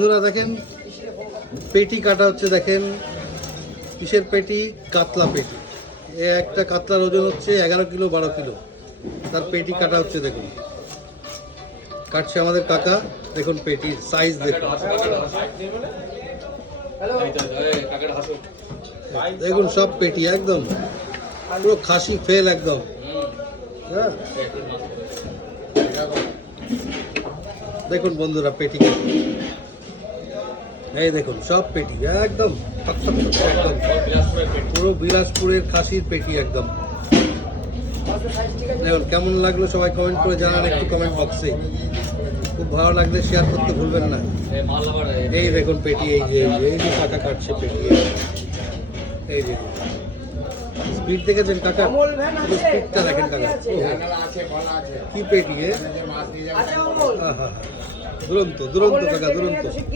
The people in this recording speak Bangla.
বন্ধুরা দেখেন পেটি কাটা হচ্ছে। দেখেন কিসের পেটি? কাতলা পেটি। একটা কাতলার ওজন হচ্ছে 11 কিলো 12 কিলো। তার পেটি কাটা হচ্ছে। দেখুন কাটছে আমাদের কাকা। দেখুন পেটির সাইজ দেখুন। দেখুন সব পেটি একদম পুরো খাসি ফেল একদম। হ্যাঁ দেখুন বন্ধুরা পেটি এই দেখুন সব পেটি একদম একদম পুরো বিলাসপুরের খাসির পেটি একদম। দেখুন কেমন লাগলো সবাই কমেন্ট করে জানান একটু কমেন্ট বক্সে। খুব ভালো লাগলে শেয়ার করতে ভুলবেন না। এই দেখুন পেটি, এই যে এই যে কাকা কাটছে পেটি। এই যে স্পিড দেখেছেন কাকা? স্পিডটা দেখেন কাকা, কি পেটি! দুরন্ত দুরন্ত কাকা দুরন্ত।